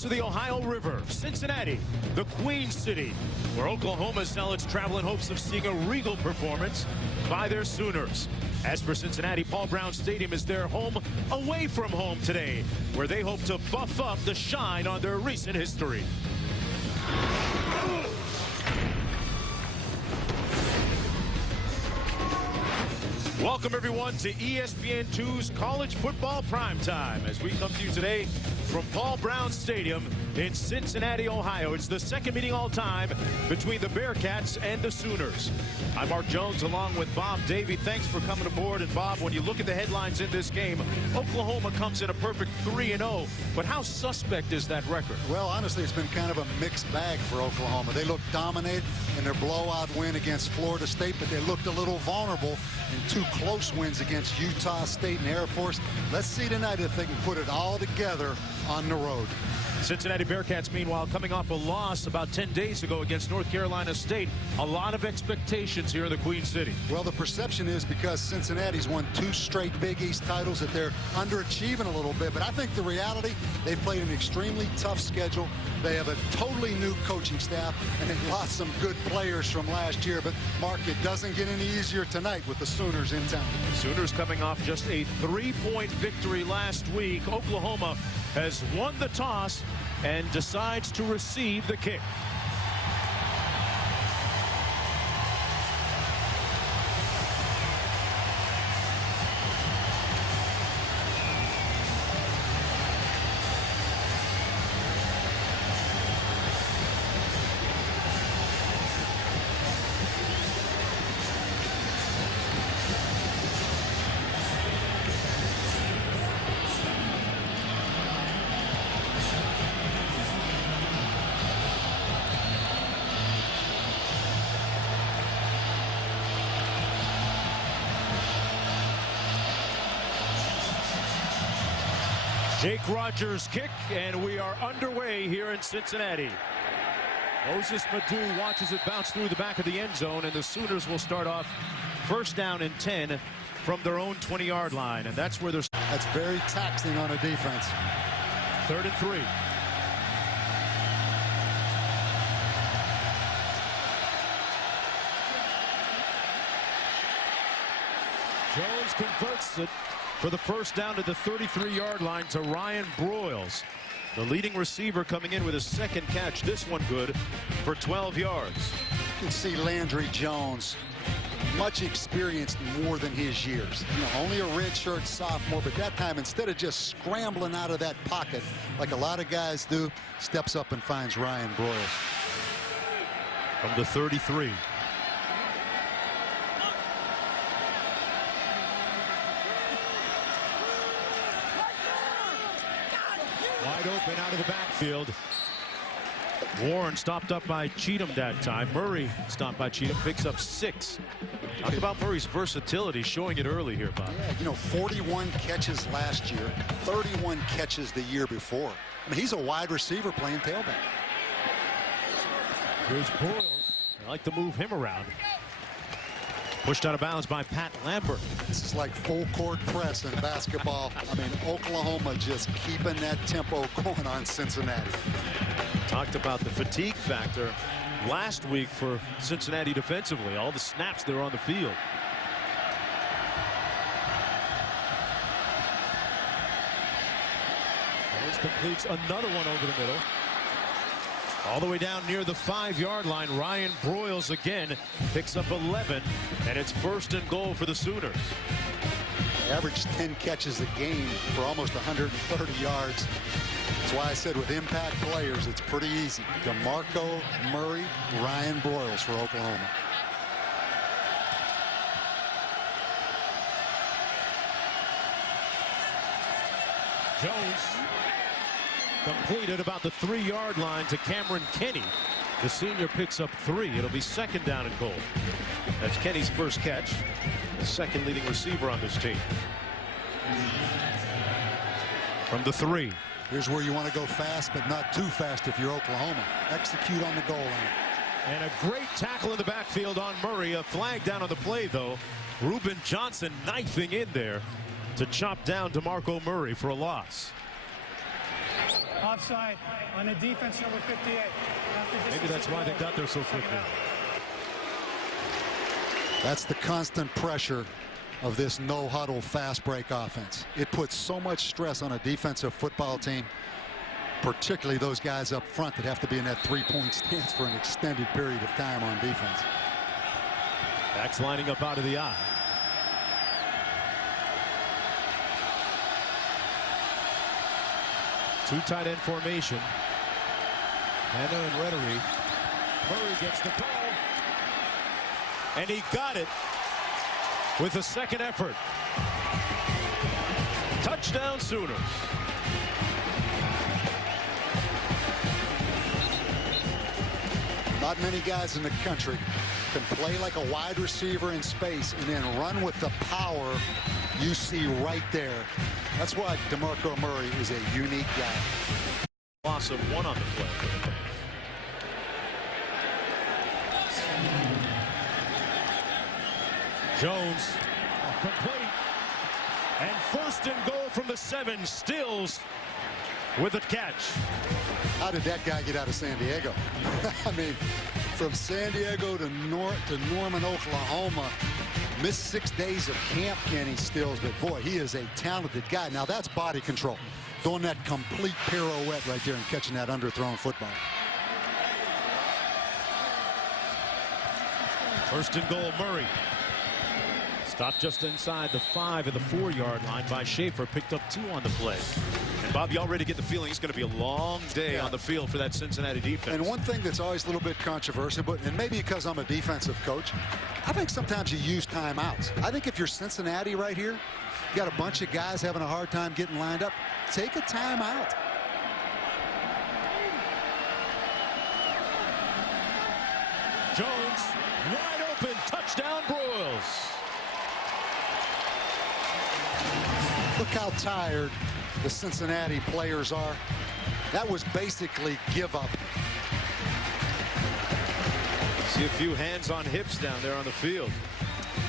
banks of the Ohio River, Cincinnati, the Queen City, where Oklahoma zealots travel in hopes of seeing a regal performance by their Sooners. As for Cincinnati, Paul Brown Stadium is their home away from home today, where they hope to buff up the shine on their recent history. Welcome, everyone, to ESPN2's College Football Primetime as we come to you today from Paul Brown Stadium in Cincinnati, Ohio. It's the second meeting all time between the Bearcats and the Sooners. I'm Mark Jones along with Bob Davey. Thanks for coming aboard. And Bob, when you look at the headlines in this game, Oklahoma comes in a perfect 3-0. But how suspect is that record? Well, honestly, it's been kind of a mixed bag for Oklahoma. They looked dominant in their blowout win against Florida State, but they looked a little vulnerable in two close wins against Utah State and Air Force. Let's see tonight if they can put it all together on the road. Cincinnati Bearcats, meanwhile, coming off a loss about 10 days ago against North Carolina State. A lot of expectations here in the Queen City. Well, the perception is because Cincinnati's won 2 straight Big East titles that they're underachieving a little bit. But I think the reality, they've played an extremely tough schedule. They have a totally new coaching staff, and they've lost some good players from last year. But, Mark, it doesn't get any easier tonight with the Sooners in town. The Sooners coming off just a 3-point victory last week. Oklahoma has won the toss and decides to receive the kick. Jake Rogers kick, and we are underway here in Cincinnati. Moses Madu watches it bounce through the back of the end zone, and the Sooners will start off first down and 10 from their own 20-yard line, and that's where they're. That's very taxing on a defense. 3rd and 3. Jones converts it for the first down to the 33-yard line to Ryan Broyles. The leading receiver coming in with his second catch. This one good for 12 yards. You can see Landry Jones, much experienced more than his years. You know, only a redshirt sophomore, but that time, instead of just scrambling out of that pocket like a lot of guys do, steps up and finds Ryan Broyles. From the 33. Wide open out of the backfield. Warren stopped up by Cheatham that time. Murray stopped by Cheatham, picks up 6. Talk about Murray's versatility, showing it early here, Bob. Yeah, you know, 41 catches last year, 31 catches the year before. I mean, he's a wide receiver playing tailback. Here's Broyles. I like to move him around. Pushed out of bounds by Pat Lambert. This is like full court press in basketball. I mean, Oklahoma just keeping that tempo going on Cincinnati. Talked about the fatigue factor last week for Cincinnati defensively. All the snaps they're on the field. Jones completes another one over the middle. All the way down near the 5-yard line. Ryan Broyles again picks up 11, and it's 1st and goal for the Sooners. Averaged 10 catches a game for almost 130 yards. That's why I said with impact players, it's pretty easy. DeMarco Murray, Ryan Broyles for Oklahoma. Jones completed about the 3-yard line to Cameron Kenny. The senior picks up 3. It'll be 2nd down and goal. That's Kenny's first catch. The second leading receiver on this team. From the 3. Here's where you want to go fast, but not too fast if you're Oklahoma. Execute on the goal line. And a great tackle in the backfield on Murray. A flag down on the play, though. Reuben Johnson knifing in there to chop down DeMarco Murray for a loss. Offside on the defense, number 58. Maybe that's why they got there so quickly. That's the constant pressure of this no-huddle fast break offense. It puts so much stress on a defensive football team, particularly those guys up front that have to be in that three-point stance for an extended period of time on defense. Backs lining up out of the eye. Two tight end formation. Hanna and Reddery. Murray gets the ball. And he got it with a second effort. Touchdown Sooners. Not many guys in the country can play like a wide receiver in space and then run with the power you see right there. That's why DeMarco Murray is a unique guy. Loss of one on the play. Jones complete. And first and goal from the 7. Stills with a catch. How did that guy get out of San Diego? I mean, from San Diego to Norman, Oklahoma, missed 6 days of camp, Kenny Stills, but boy, he is a talented guy. Now that's body control, doing that complete pirouette right there and catching that underthrown football. First and goal, Murray. Stopped just inside the 5 of the 4-yard line by Schaefer. Picked up 2 on the play. And Bob, you already get the feeling it's going to be a long day on the field for that Cincinnati defense. And one thing that's always a little bit controversial, and maybe because I'm a defensive coach, I think sometimes you use timeouts. I think if you're Cincinnati right here, you got a bunch of guys having a hard time getting lined up, take a timeout. Jones wide open, touchdown Broyles. Look how tired the Cincinnati players are. That was basically give up. See a few hands on hips down there on the field.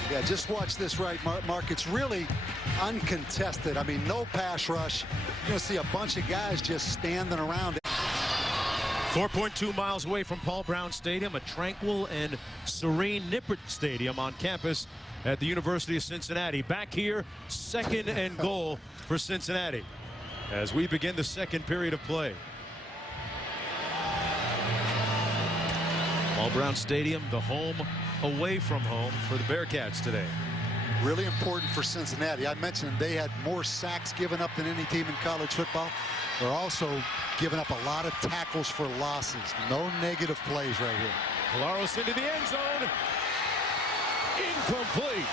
Yeah, just watch this right, Mark. It's really uncontested. I mean, no pass rush. You're going to see a bunch of guys just standing around. 4.2 miles away from Paul Brown Stadium, a tranquil and serene Nippert Stadium on campus at the University of Cincinnati. Back here, second and goal for Cincinnati as we begin the second period of play. Paul Brown Stadium, the home away from home for the Bearcats today. Really important for Cincinnati. I mentioned they had more sacks given up than any team in college football. They're also giving up a lot of tackles for losses. No negative plays right here. Colaros into the end zone. Incomplete.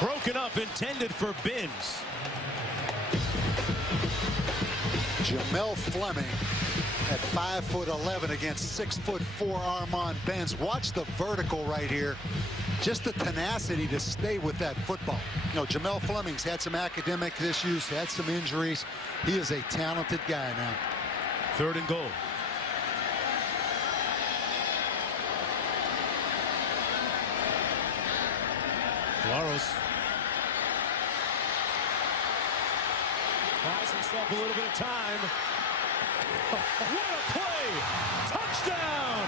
Broken up, intended for Binns. Jamel Fleming at 5'11" against 6'4" Armand Benz. Watch the vertical right here. Just the tenacity to stay with that football. You know, Jamel Fleming's had some academic issues, had some injuries. He is a talented guy now. Third and goal. Colaros buys himself a little bit of time. What a play! Touchdown!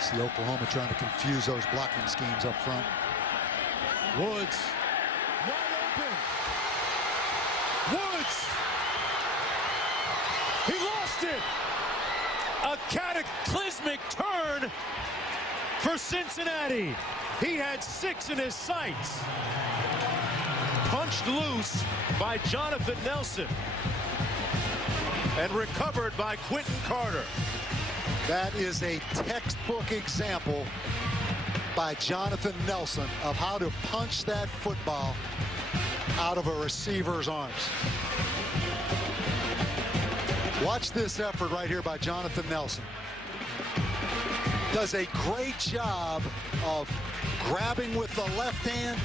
See Oklahoma trying to confuse those blocking schemes up front. Woods. Wide open. Woods. He lost it. A cataclysmic turn for Cincinnati. He had 6 in his sights. Punched loose by Jonathan Nelson. And recovered by Quentin Carter. That is a textbook example by Jonathan Nelson of how to punch that football out of a receiver's arms. Watch this effort right here by Jonathan Nelson. Does a great job of grabbing with the left hand,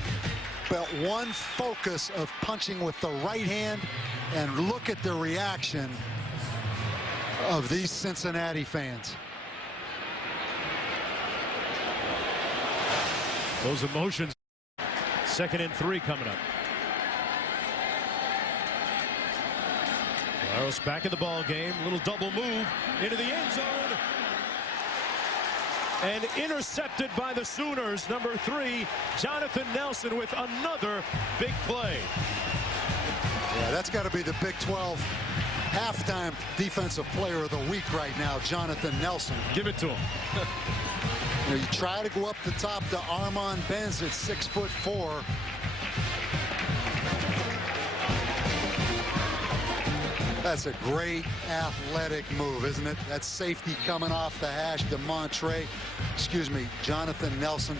but one focus of punching with the right hand, and look at the reaction of these Cincinnati fans. Those emotions. 2nd and 3 coming up. Laros back in the ball game. Little double move into the end zone. And intercepted by the Sooners. Number 3, Jonathan Nelson, with another big play. Yeah, that's got to be the Big 12 halftime defensive player of the week right now, Jonathan Nelson. Give it to him. You know, you try to go up the top to Armand Benz at 6'4". That's a great athletic move, isn't it? That safety coming off the hash to Jonathan Nelson.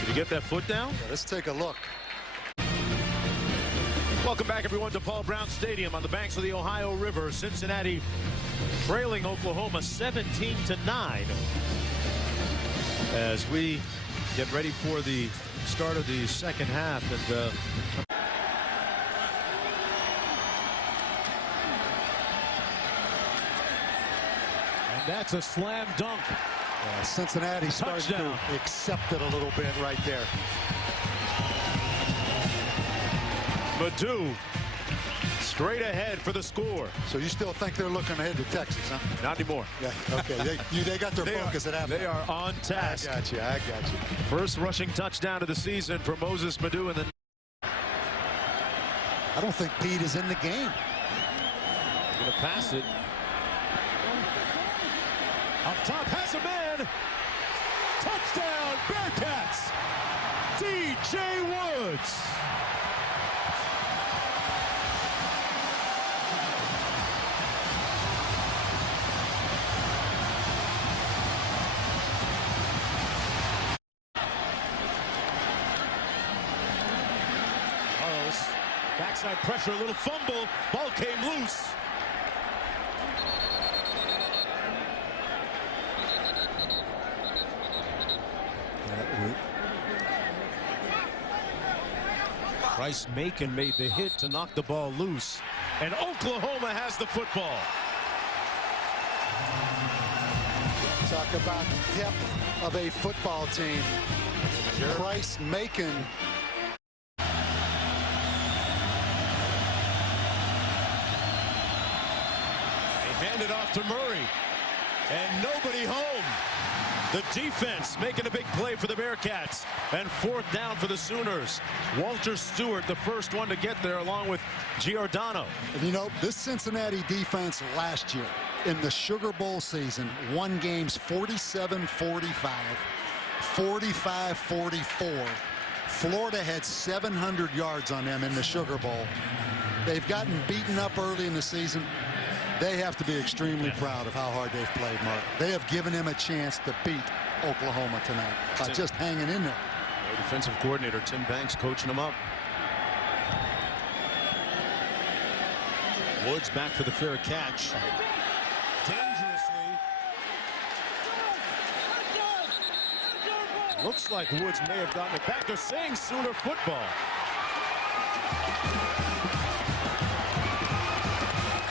Did he get that foot down? Yeah, let's take a look. Welcome back, everyone, to Paul Brown Stadium on the banks of the Ohio River. Cincinnati trailing Oklahoma 17-9 as we get ready for the start of the second half. And that's a slam dunk. Cincinnati starts to accept it a little bit right there. Madu straight ahead for the score. So you still think they're looking ahead to Texas, huh? Not anymore. Yeah, okay. They got their focus at halftime. They are on task. I got you. First rushing touchdown of the season for Moses Madu. And then I don't think Pete is in the game. Going to pass it. Up top, has a man. Touchdown, Bearcats. DJ Woods. Backside pressure, a little fumble. Ball came loose. Bryce Macon made the hit to knock the ball loose. And Oklahoma has the football. Talk about depth of a football team. Sure. Bryce Macon. Hand it off to Murray, and nobody home. The defense making a big play for the Bearcats, and 4th down for the Sooners. Walter Stewart, the first one to get there, along with Giordano. And you know, this Cincinnati defense last year in the Sugar Bowl season won games 47-45, 45-44. Florida had 700 yards on them in the Sugar Bowl. They've gotten beaten up early in the season. They have to be extremely proud of how hard they've played, Mark. They have given him a chance to beat Oklahoma tonight by just hanging in there. Defensive coordinator Tim Banks coaching them up. Woods back for the fair catch. Dangerously. Looks like Woods may have gotten it back. They're saying Sooner football.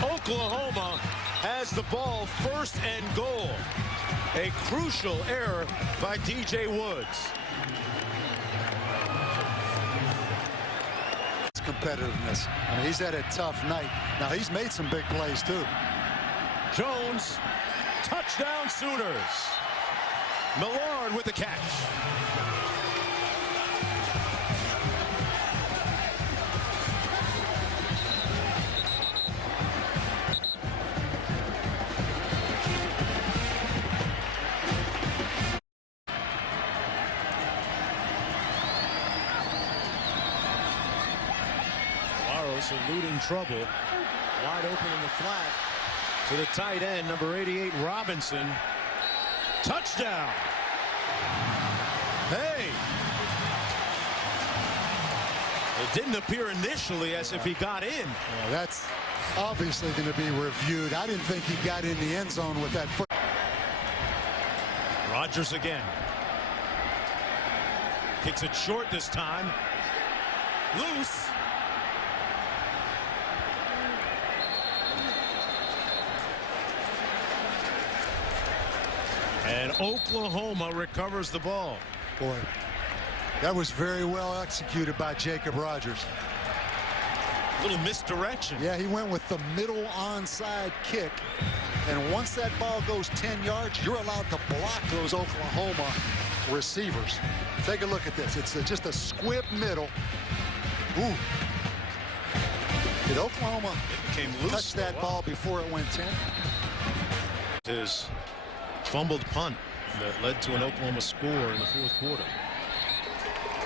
Oklahoma has the ball, 1st and goal. A crucial error by DJ Woods. It's competitiveness. I mean, he's had a tough night. Now, he's made some big plays, too. Jones, touchdown Sooners. Millard with the catch. Eluding trouble, wide open in the flat to the tight end, number 88 Robinson. Touchdown. Hey, it didn't appear initially as if he got in. Well, that's obviously going to be reviewed. I didn't think he got in the end zone with that foot. Rodgers again kicks it short this time. Loose. And Oklahoma recovers the ball. Boy, that was very well executed by Jacob Rogers. Little misdirection. Yeah, he went with the middle onside kick. And once that ball goes 10 yards, you're allowed to block those Oklahoma receivers. Take a look at this. It's just a squib middle. Ooh. Did Oklahoma touch that ball before it went 10? His fumbled punt that led to an Oklahoma score in the fourth quarter.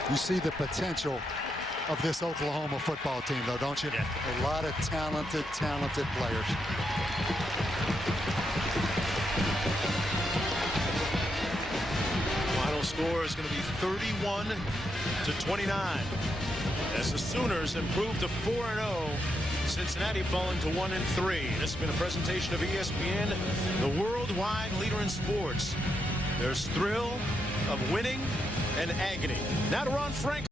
You see the potential of this Oklahoma football team, though, don't you? Yeah. A lot of talented players. Final score is going to be 31-29 as the Sooners improve to 4-0. Cincinnati falling to 1-3. This has been a presentation of ESPN, the worldwide leader in sports. There's thrill of winning and agony. Now to Ron Frank.